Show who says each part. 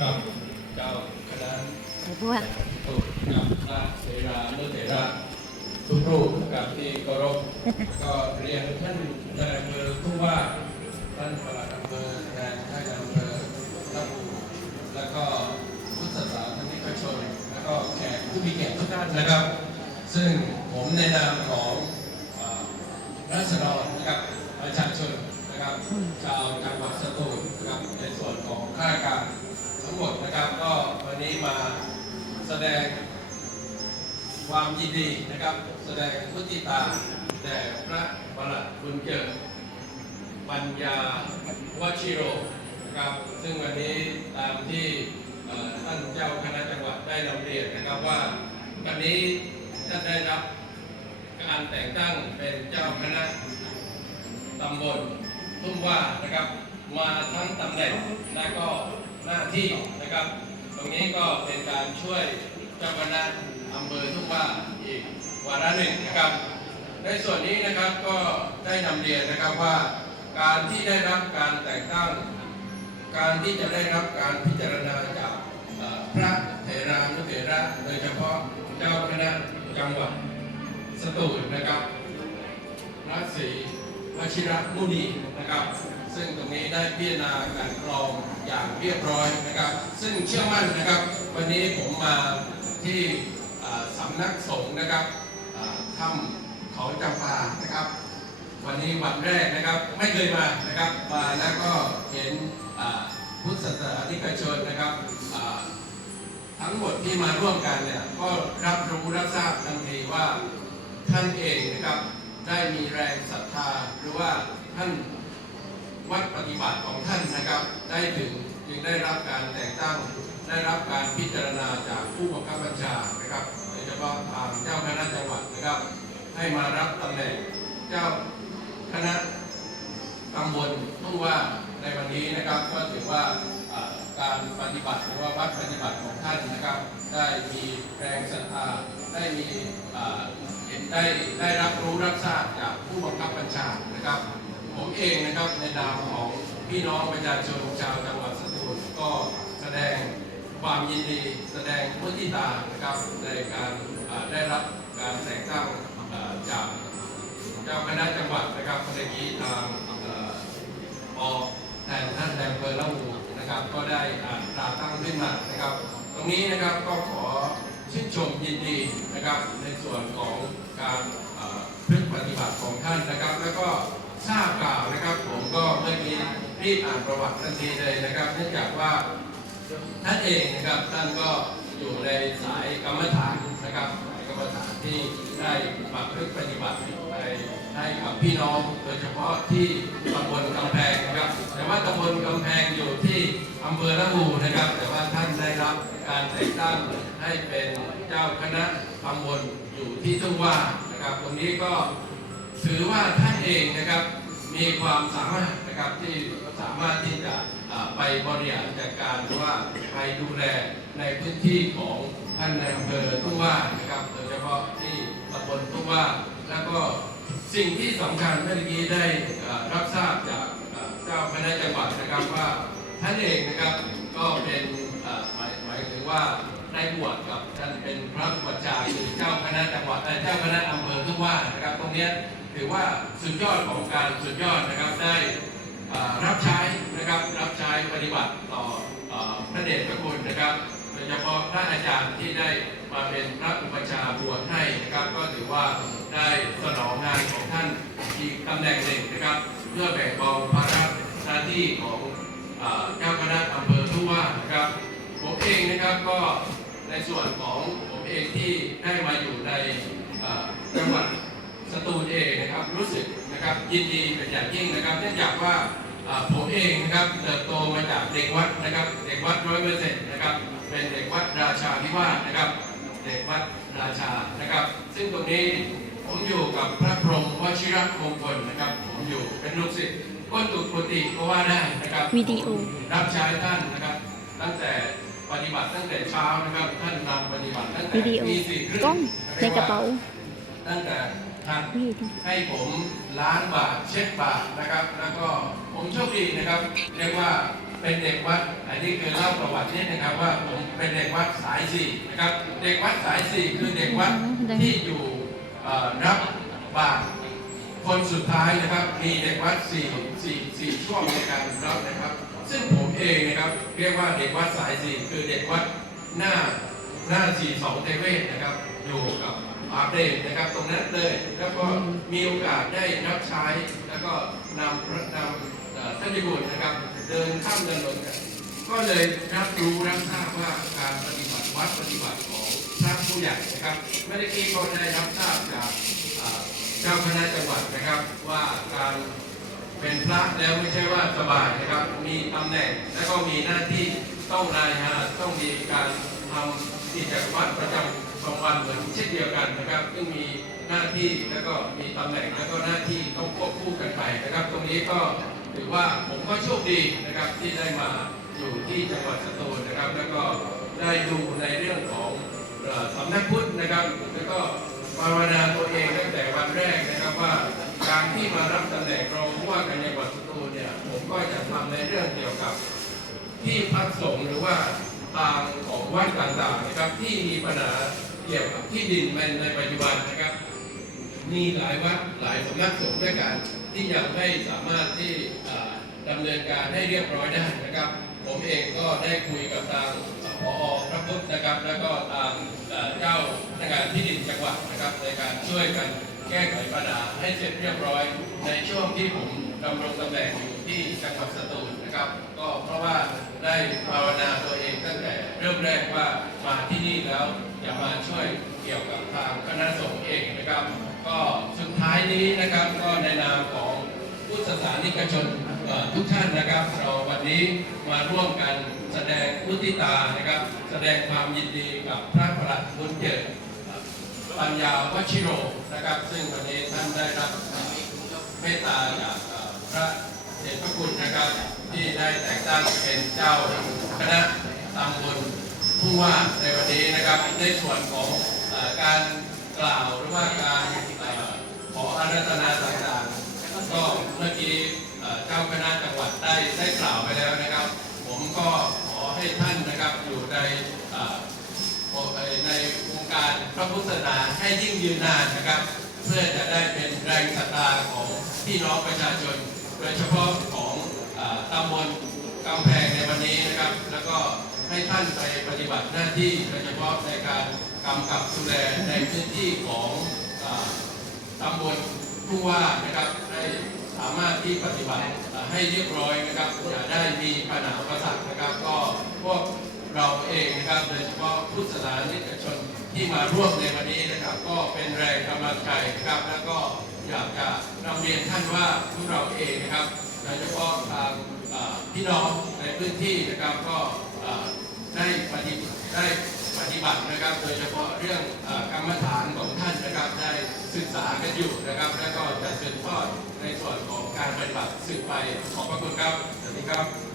Speaker 1: กับเจ้าคณะ
Speaker 2: ไอ้พวก
Speaker 1: ตุกับพระเสรานุเถระทุกรูปกับที่เคารพก็เรียนท่านนายอำเภอผู้ว่าท่านปลัดอำเภอแทนท่านอำเภอละปูแล้วก็พุทธศาสนิกชน แล้วก็แขกผู้มีเกียรติทุกท่านนะครับ ซึ่งผมในนามของรัษฎร ดงความยินดีนะครับ แสดงมุติตาแด่พระประหลัดบุญเกิดปัญญาวชิโรนะครับ ซึ่งวันนี้ตามที่ท่านเจ้าคณะจังหวัดได้นำเรียนนะครับว่าวันนี้ท่านได้รับการแต่งตั้งเป็นเจ้าคณะตำบลทุ่งว่านะครับ มาทั้งตำแหน่งและก็หน้าที่นะครับ ตรงนี้ก็เป็นการช่วยเจ้าคณะอำเภอทุ่งว่าอีกวาระหนึ่งนะครับ ในส่วนนี้นะครับก็ได้นำเรียนนะครับว่าการที่ได้รับการแต่งตั้ง การที่จะได้รับการพิจารณาจากพระเถรานุเถระโดยเฉพาะเจ้าคณะจังหวัดสตูลนะครับพระศรีวชิระมุนีนะครับ ซึ่งตรงนี้ได้พิจารณาการกรองอย่างเรียบร้อยนะครับ ซึ่งเชื่อมั่นนะครับ วันนี้ผมมาที่สำนักสงฆ์นะครับถ้ำเขาจำปานะครับ วันนี้วันแรกนะครับไม่เคยมานะครับมาแล้วก็เห็นพุทธศาสนิกชนนะครับทั้งหมดที่มาร่วมกันเนี่ยก็รับรู้รับทราบทันทีว่าท่านเองนะครับได้มีแรงศรัทธาหรือว่าท่าน วัดปฏิบัติของท่านนะครับ ได้ถึงจึงได้รับการแต่งตั้ง ได้รับการพิจารณาจากผู้บังคับบัญชานะครับโดยเฉพาะทางเจ้าคณะจังหวัดนะครับ ให้มารับตำแหน่งเจ้าคณะตำบลทุ่งว่าในวันนี้นะครับ ก็ถือว่าการปฏิบัติหรือว่าวัดปฏิบัติของท่านนะครับ ได้มีแรงศรัทธาได้มีเห็นได้ได้รับรู้รับทราบจากผู้บังคับบัญชานะครับ ผมเองนะครับในนามของพี่น้องประชาชนชาวจังหวัดสตูลก็แสดงความยินดีแสดงมุทิตานะครับในการได้รับการแต่งตั้งจากเจ้าคณะจังหวัดนะครับเมื่อกี้ทางออแทนท่านแดงเภอละหูนะครับ ก็ได้ตราตั้งขึ้นมานะครับ ตรงนี้นะครับก็ขอชื่นชมยินดีนะครับในส่วนของการเอ่อพฤติปฏิบัติของท่านนะครับ แล้วก็ ทราบข่าวนะครับ ผมก็เมื่อกี้รีบอ่านประวัติทันทีเลยนะครับเนื่องจากว่าท่านเองนะครับท่านก็อยู่ในสายกรรมฐานนะครับสายกรรมฐานที่ได้ประพฤติปฏิบัติไปให้กับพี่น้องโดยเฉพาะที่ตำบลกำแพงนะครับ แต่ว่าตำบลกำแพงอยู่ที่อำเภอละงูนะครับ แต่ว่าท่านได้รับการแต่งตั้งให้เป็นเจ้าคณะตำบลอยู่ที่ทุ่งว่านะครับ ตรงนี้ก็ถือว่าท่านเองนะครับ มีความสามารถนะครับที่สามารถที่จะไปบริหารจัดการหรือว่าไปดูแลในพื้นที่ของท่านในอำเภอทุ่งว่านะครับโดยเฉพาะที่ตำบลทุ่งว่า แล้วก็สิ่งที่สำคัญเมื่อกี้ได้รับทราบจากเจ้าคณะจังหวัดนะครับว่าท่านเองนะครับก็เป็นหมายหมายถึงว่าได้บวชกับท่านเป็นพระบวชชาคือเจ้าคณะจังหวัดเจ้าคณะอำเภอทุ่งว่านะครับตรงนี้ ถือว่าสุดยอดของการสุดยอดนะครับได้รับใช้นะครับรับใช้ปฏิบัติต่อพระเดชพระคุณนะครับโดยเฉพาะพระอาจารย์ที่ได้มาเป็นพระอุปชาบวชให้นะครับ ก็ถือว่าได้สนองงานของท่านอีกตำแหน่งหนึ่งนะครับ เพื่อแบ่งเบาภาระหน้าที่ของเจ้าคณะอำเภอทุกว่านะครับผมเองนะครับก็ในส่วนของผมเองที่ได้มาอยู่ในจังหวัด สตูลเองนะครับรู้สึกนะครับยินดีเป็นอย่างยิ่งนะครับเนื่องจากว่าอ่าผมเองนะครับเติบโตมาจากเด็กวัดนะครับเด็กวัดร้อยเปอร์เซ็นต์นะครับเป็นเด็กวัดราชาพิวาสนะครับเด็กวัดราชานะครับ ซึ่งตรงนี้ผมอยู่กับพระพรหมวชิรมงคลนะครับ ผมอยู่เป็นลูกศิษย์ก้นตุกปติก็ว่าได้นะครับ
Speaker 2: วิดีโอ
Speaker 1: รับใช้ท่านนะครับ ตั้งแต่ปฏิบัติตั้งแต่เช้านะครับท่านนำปฏิบัติตั้งแต่
Speaker 2: วิดีโอ
Speaker 1: ตีสี่ครึ่ง
Speaker 2: กล้องในกระเป๋า
Speaker 1: ตั้งแต่ ทาง
Speaker 2: นี่ดิ
Speaker 1: ให้ผมล้างบาทเช็ดบาทนะครับ แล้วก็ผมโชคดีนะครับ เรียกว่าเป็นเด็กวัดอันนี้คือเล่าประวัตินิดนะครับว่าผมเป็นเด็กวัดสายสี่นะครับ เด็กวัดสายสี่คือเด็กวัดที่อยู่เอ่อรับบาตรคนสุดท้ายนะครับมีเด็กวัดสี่สี่สี่ช่วงในการรับนะครับ ซึ่งผมเองนะครับเรียกว่าเด็กวัดสายสี่คือเด็กวัดหน้าหน้าสี่สองเทเวศนะครับอยู่กับอาเดนนะครับตรงนั้นเลย แล้วก็มีโอกาสได้รับใช้แล้วก็นำพระนำเอ่อท่านนิบุตรนะครับ เดินข้ามถนนกันก็เลยรับรู้รับทราบว่าการปฏิบัติวัดปฏิบัติของพระผู้ใหญ่นะครับเมื่อกี้ก็ได้รับทราบจากเอ่อเจ้าคณะจังหวัดนะครับว่าการเป็นพระแล้วไม่ใช่ว่าสบายนะครับ มีตำแหน่งและก็มีหน้าที่ต้องรายงานต้องมีการทำกิจวัตรประจำ ของวันเหมือนเช่นเดียวกันนะครับ ซึ่งมีหน้าที่แล้วก็มีตำแหน่งแล้วก็หน้าที่ต้องควบคู่กันไปนะครับ ตรงนี้ก็ถือว่าผมก็โชคดีนะครับที่ได้มาอยู่ที่จังหวัดสตูลนะครับ แล้วก็ได้ดูในเรื่องของสำนักพุทธนะครับ แล้วก็ภาวนาตัวเองตั้งแต่วันแรกนะครับว่าการที่มารับตำแหน่งรองผู้ว่าการจังหวัดสตูลเนี่ยผมก็จะทำในเรื่องเกี่ยวกับที่พักสงฆ์หรือว่าทางของวัดต่างๆนะครับที่มีปัญหา เกี่ยวกับที่ดินในปัจจุบันนะครับ มีหลายวัดหลายสำนักสงฆ์ด้วยกันที่ยังไม่สามารถที่เอ่อดำเนินการให้เรียบร้อยได้นะครับ ผมเองก็ได้คุยกับทางผอพระพุทธนะครับ แล้วก็ทางเจ้าพนักงานที่ดินจังหวัดนะครับ ในการช่วยกันแก้ไขปัญหาให้เสร็จเรียบร้อย ในช่วงที่ผมดำรงตำแหน่งอยู่ที่จังหวัดสตูล ณะสงฆ์เองนะครับ ก็สุดท้ายนี้นะครับก็ในนามของพุทธศาสนิกชนทุกท่านนะครับ เราวันนี้มาร่วมกันแสดงมุทิตานะครับ แสดงความยินดีกับพระประหลัดบุญเจิดปัญญาวชิโรนะครับ ซึ่งวันนี้ท่านได้รับเมตตาจากพระเดชพระคุณนะครับที่ได้แต่งตั้งเป็นเจ้าคณะตำบลผู้ว่าในวันนี้นะครับในส่วนของอการ กล่าวหรือว่าการเอ่อขออารัธนาต่างๆก็เมื่อกี้เจ้าคณะจังหวัดได้ได้กล่าวไปแล้วนะครับ ผมก็ขอให้ท่านนะครับอยู่ในในวงการพระพุทธศาสนาให้ยิ่งยืนนานนะครับ เพื่อจะได้เป็นแรงศรัทธาของพี่น้องประชาชน โดยเฉพาะของอตำบลกำแพงในวันนี้นะครับ แล้วก็ ให้ท่านไปปฏิบัติหน้าที่โดยเฉพาะในการกำกับดูแลในพื้นที่ของอ่าตำบลผู้ว่านะครับให้สามารถที่ปฏิบัติให้เรียบร้อยนะครับอย่าได้มีปัญหาอุปสรรคนะครับ ก็พวกเราเองนะครับโดยเฉพาะพุทธศาสนิกชนที่มาร่วมในวันนี้นะครับ ก็เป็นแรงกำลังใจนะครับ แล้วก็อยากจะนำเรียนท่านว่าพวกเราเองนะครับโดยเฉพาะทางพี่น้องในพื้นที่นะครับก็ ได้ปฏิบัติได้ปฏิบัตินะครับ โดยเฉพาะเรื่องอกรรมฐานของท่านนะครับได้ศึกษากันอยู่นะครับ และก็จะสืบทอดในส่วนของการปฏิบัติสืบไปขอบพระคุณครับสวัสดีครับ